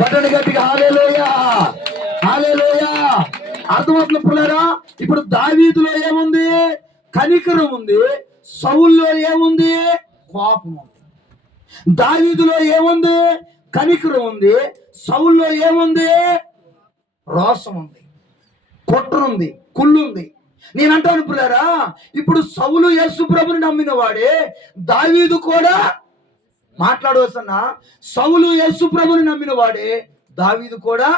పట్టణ గట్టిగా hallelujah hallelujah అర్థమవుతుంది పిల్లరా? ఇప్పుడు దావీదులో ఏముంది? కనికరం ఉంది సవుల్లో ఏముంది? కోపం ఉంది దావీదులో ఏముంది? కనికరం ఉంది సవుల్లో ఏముంది? రోసం ఉంది కుట్రుంది కుళ్ళుంది. నేనంటాను పిల్లరా ఇప్పుడు సవులు యేసు ప్రభుని నమ్మిన వాడే దావీదు కూడా మాట్లాడవలసిన సౌలు యేసు ప్రభుని నమ్మిన వాడే దావీదు కూడా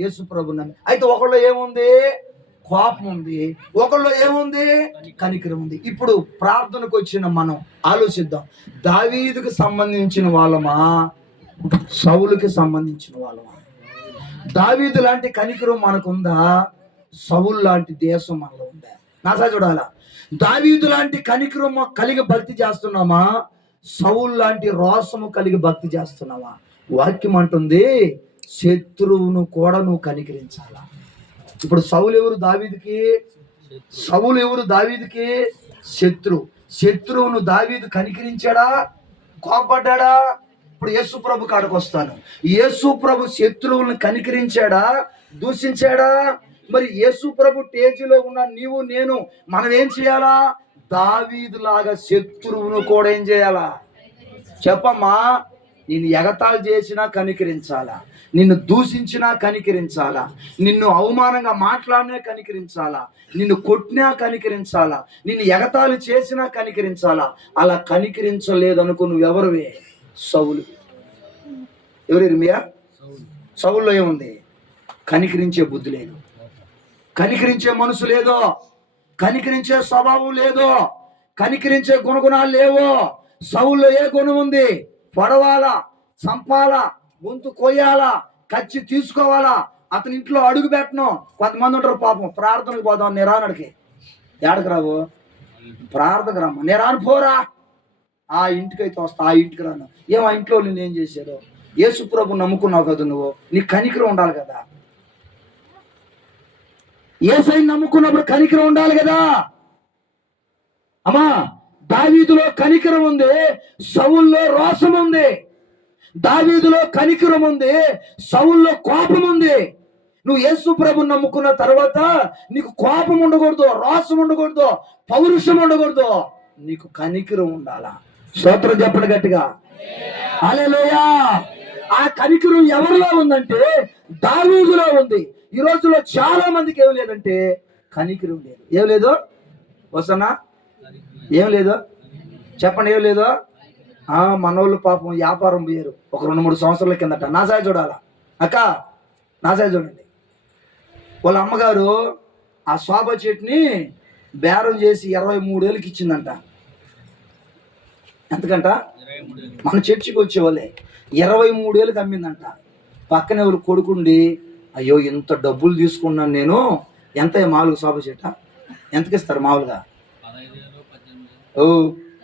యేసు ప్రభుని నమ్మి. అయితే ఒకళ్ళు ఏముంది? కోపం ఉంది. ఒకళ్ళు ఏముంది? కనికరం ఉంది. ఇప్పుడు ప్రార్థనకు వచ్చిన మనం ఆలోచిద్దాం. దావీదుకు సంబంధించిన వాళ్ళమా? సౌలుకి సంబంధించిన వాళ్ళమా? దావీదు లాంటి కనికరం మనకుందా? సౌలు లాంటి దేశం మనలో ఉందా? నాసా చూడాలా. దావీదు లాంటి కనికరం కలిగి భక్తి చేస్తున్నామా? సౌల్ లాంటి రోసము కలిగి భక్తి చేస్తున్నావా? వాక్యం అంటుంది శత్రువును కూడా నువ్వు కనికరించాలా? ఇప్పుడు సౌలు ఎవరు? దావీదికి? సౌలు ఎవరు? దావీదికి శత్రు. శత్రువును దావీదు కనికరించాడా? కోపడ్డాడా? ఇప్పుడు యేసు ప్రభు కాడకు వస్తాను. యేసు ప్రభు శత్రువులను కనికరించాడా? దూషించాడా? మరి యేసు ప్రభు టేజీలో ఉన్న నీవు నేను మనం ఏం చేయాలా? దావీదు లాగా శత్రువును కూడా ఏం చేయాలా? చెప్పమ్మా నిన్ను ఎగతాళి చేసినా కనికరించాలా? నిన్ను దూషించినా కనికరించాలా? నిన్ను అవమానంగా మాట్లాడినా కనికరించాలా? నిన్ను కొట్టినా కనికరించాలా? నిన్ను ఎగతాళి చేసినా కనికరించాలా? అలా కనికరించలేదనుకో నువ్వెవరువే? సౌలు. ఎవరు మీరా సౌల్లో ఏముంది? కనికరించే బుద్ధి లేదు. కనికరించే మనసు లేదో? కనికరించే స్వభావం లేదో. కనికరించే గుణగుణాలు లేవో. సౌల్లో ఏ గుణం ఉంది? పొడవాల చంపాల గొంతు కొయ్యాలా కచ్చి తీసుకోవాలా? అతని ఇంట్లో అడుగు పెట్టను. కొంతమంది ఉంటారు పాపం ప్రార్థనకు పోదాం నిరానడికి ఏడకు రావు? ప్రార్థనకు రమ్మ. నిరాను పోరా. ఆ ఇంటికి అయితే వస్తా ఆ ఇంటికి రాను. ఏం ఆ ఇంట్లో నేను ఏం చేశారు? యేసు నమ్ముకున్నావు కదా నువ్వు? నీ కనికరం ఉండాలి కదా. ఏసై నమ్ముకున్నప్పుడు కనికరం ఉండాలి కదా. అమ్మా దావీదులో కనికరం ఉంది సవుల్లో రోసం ఉంది. దావీదులో కనికరం ఉంది సవుల్లో కోపం ఉంది. నువ్వు యేసు ప్రభు నమ్ముకున్న తర్వాత నీకు కోపం ఉండకూడదు రోసం ఉండకూడదు పౌరుషం ఉండకూడదు. నీకు కనికరం ఉండాలా? స్తోత్రం చెప్పండి గట్టిగా. హల్లెలూయా. ఆ కనికరం ఎవరిలో ఉందంటే దావీదులో ఉంది. ఈ రోజులో చాలా మందికి ఏం లేదంటే కనికిరం లేదు. ఏం లేదు? వసనా ఏం లేదు? చెప్పండి ఏం లేదు? మనోళ్ళు పాపం వ్యాపారం పోయారు. ఒక రెండు మూడు సంవత్సరాల కిందట. నాసాయి చూడాలా? అక్క నాసాయి చూడండి. వాళ్ళ అమ్మగారు ఆ శోభ చెట్టుని బేరం చేసి ఇరవై మూడేళ్ళకి ఇచ్చిందంట. ఎంతకంట? మన చర్చికి వచ్చేవాళ్ళే ఇరవై మూడేళ్ళకి అమ్మిందంట. పక్కనే వాళ్ళు కొడుకుండి అయ్యో ఇంత డబ్బులు తీసుకున్నాను నేను. ఎంత మామూలుగా సోఫా చెట్ట ఎంతకి ఇస్తారు మామూలుగా? ఓ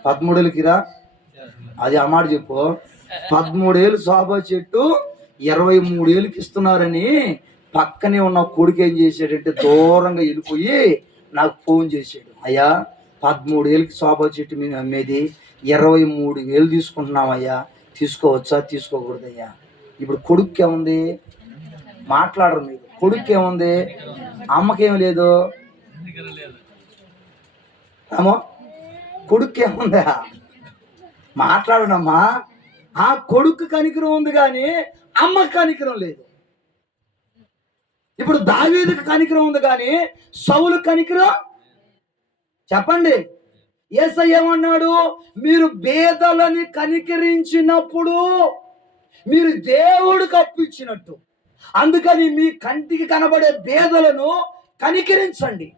పదమూడేళ్ళకి రా అది ఆ మాట చెప్పు. పదమూడేళ్ళు సోఫా చెట్టు ఇరవై మూడేళ్ళకి ఇస్తున్నారని పక్కనే ఉన్న కొడుకు ఏం చేశాడంటే దూరంగా వెళ్ళిపోయి నాకు ఫోన్ చేశాడు. అయ్యా పదమూడేళ్ళకి సోఫా చెట్టు మేము అమ్మేది ఇరవై మూడు వేలు తీసుకుంటున్నామయ్యా. తీసుకోవచ్చా? తీసుకోకూడదయ్యా. ఇప్పుడు కొడుకు ఏముంది? మాట్లాడరు మీరు కొడుకు ఏముంది అమ్మకేం లేదు? ఏమో కొడుకు ఏముందా మాట్లాడనమ్మా. ఆ కొడుకు కనికరం ఉంది కానీ అమ్మ కనికరం లేదు. ఇప్పుడు దావేదికి కనికరం ఉంది కానీ సౌలు కనికరం? చెప్పండి. ఏసై ఏమన్నాడు? మీరు బేదలని కనికరించినప్పుడు మీరు దేవుడికి అప్పించినట్టు అందుకని మీ కంటికి కనబడే బేదలను కనికరించండి.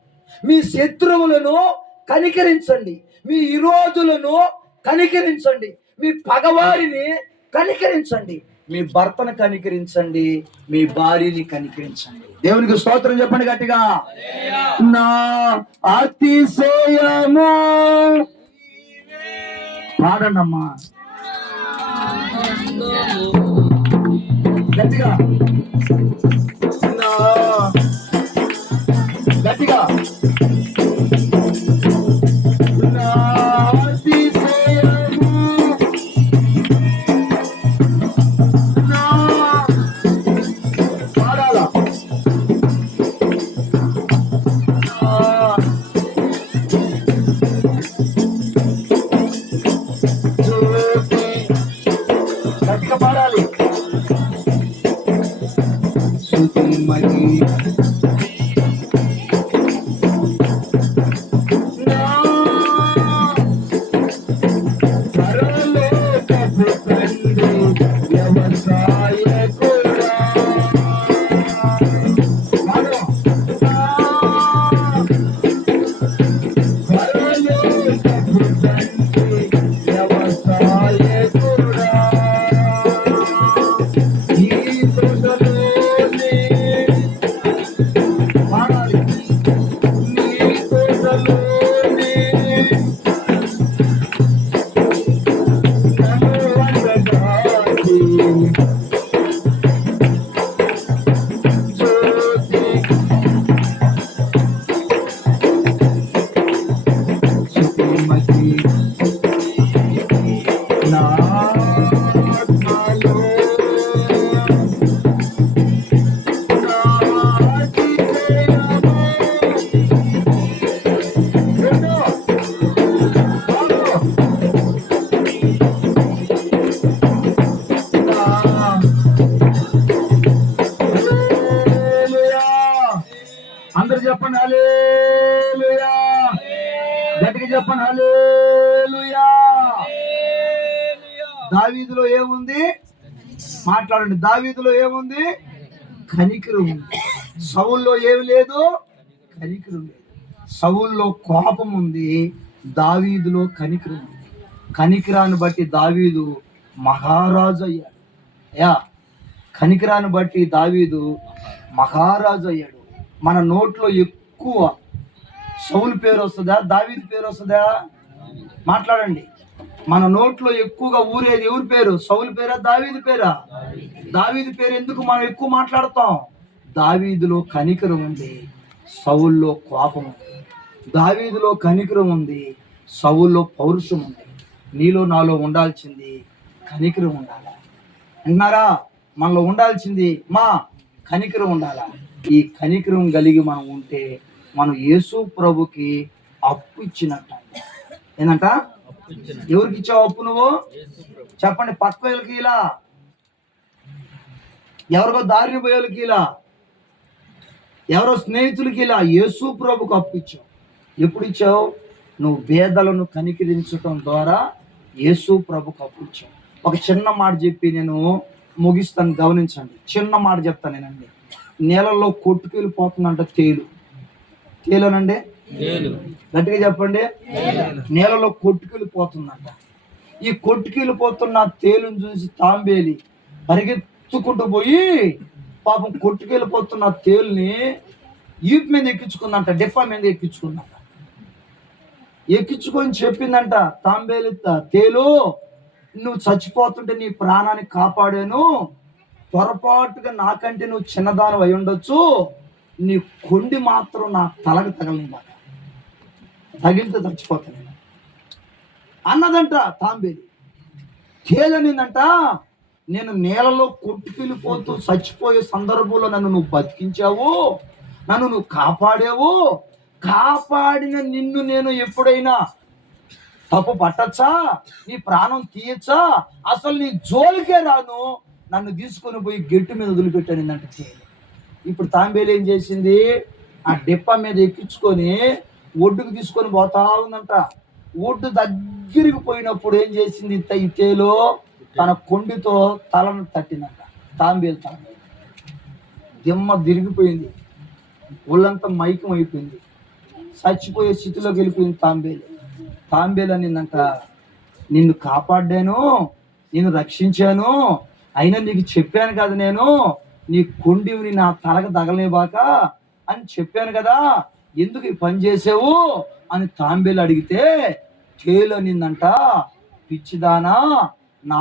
మీ శత్రువులను కనికరించండి. మీ ఈరోజులను కనికరించండి. మీ పగవారిని కనికరించండి. మీ భర్తను కనికరించండి. మీ భార్యని కనికరించండి. దేవునికి స్తోత్రం చెప్పండి గట్టిగా. నా అతిశయము. పాడండమ్మా. గట్టిగా. Thank you. దావీదులో ఏముంది? మాట్లాడండి. దావీదులో ఏముంది? కనికరం ఉంది. సవుల్లో ఏమి లేదు? కనికరం లేదు. సవుల్లో కోపం ఉంది. దావీదులో కనికరం ఉంది. కనికరాన్ని బట్టి దావీదు మహారాజు అయ్యాడు. యా. కనికరాన్ని బట్టి దావీదు మహారాజు అయ్యాడు. మన నోట్లో ఎక్కువ సౌలు పేరు వస్తుందా? దావీదు పేరు వస్తుందా? మాట్లాడండి. మన నోట్లో ఎక్కువగా ఊరేది ఎవరి పేరు? సౌలు పేరా? దావీది పేరా? దావీది పేరు ఎందుకు మనం ఎక్కువ మాట్లాడతాం? దావీదులో కనికరం ఉంది సౌల్లో కోపం ఉంది. దావీదులో కనికరం ఉంది సౌల్లో పౌరుషం ఉంది. నీలో నాలో ఉండాల్సింది కనికరం ఉండాలి? విన్నారా? మనలో ఉండాల్సింది మా కనికరం ఉండాలా? ఈ కనికరం కలిగి మనం ఉంటే మనం యేసు ప్రభుకి అప్పు ఇచ్చినట్ట ఏంటంట ఎవరికి ఇచ్చావు అప్పు నువ్వు? చెప్పండి పక్క వాళ్ళకి ఇలా. ఎవరికో దారిని పోయేళ్ళకి ఇలా. ఎవరో స్నేహితులకి ఇలా. యేసు ప్రభుకు అప్పు ఇచ్చావు. ఎప్పుడు ఇచ్చావు? నువ్వు వేదలను కనికరించడం ద్వారా యేసు ప్రభుకు అప్పు ఇచ్చావు. ఒక చిన్న మాట చెప్పి నేను ముగిస్తాను గమనించండి. చిన్న మాట చెప్తాను నేనండి. నేలలో కొట్టుకెళ్ళిపోతుందంట తేలు. తేలునండి? గట్టిగా చెప్పండి. నేలలో కొట్టుకెళ్ళిపోతుందంట ఈ కొట్టుకెళ్ళిపోతున్న తేలుని చూసి తాంబేలి పరిగెత్తుకుంటూ పోయి పాపం కొట్టుకెళ్ళిపోతున్న తేలుని ఈపు మీద ఎక్కించుకుందంట డిప్ప మీద ఎక్కించుకుందంట. ఎక్కించుకొని చెప్పిందంట తాంబేలి తేలు నువ్వు చచ్చిపోతుంటే నీ ప్రాణాన్ని కాపాడాను. పొరపాటుగా నాకంటే నువ్వు చిన్నదానం అయి ఉండొచ్చు. నీ కొండి మాత్రం నా తలకు తగలిందాక తగిలితే చచ్చిపోతాను అన్నదంట తాంబేలి. తేలనిందంట నేను నేలలో కొట్టుకెళ్ళిపోతూ చచ్చిపోయే సందర్భంలో నన్ను నువ్వు బతికించావు నన్ను నువ్వు కాపాడావు కాపాడిన నిన్ను నేను ఎప్పుడైనా తప్పు పట్టచ్చా? నీ ప్రాణం తీయచ్చా? అసలు నీ జోలికే రాను. నన్ను తీసుకొని పోయి గెట్టు మీద వదిలిపెట్టాను తేలి. ఇప్పుడు తాంబేలు ఏం చేసింది? ఆ డిప్ప మీద ఎక్కించుకొని ఒడ్డుకు తీసుకొని పోతా ఉందంట. ఒడ్డు దగ్గరికి పోయినప్పుడు ఏం చేసింది తైతేలో తన కొండితో తలను తట్టిందంట. తాంబేలు తల. దిమ్మ తిరిగిపోయింది ఒళ్ళంతా మైకం అయిపోయింది. చచ్చిపోయే స్థితిలోకి వెళ్ళిపోయింది తాంబేలు. తాంబేలు అనిందంట నిన్ను కాపాడాను నిన్ను రక్షించాను. అయినా నీకు చెప్పాను కదా నేను నీ కొండిని నా తలకు తగలనివ్వక అని చెప్పాను కదా. ఎందుకు ఈ పని చేసావు అని తాంబేలు అడిగితే తేలు అనిందంట పిచ్చిదానా నా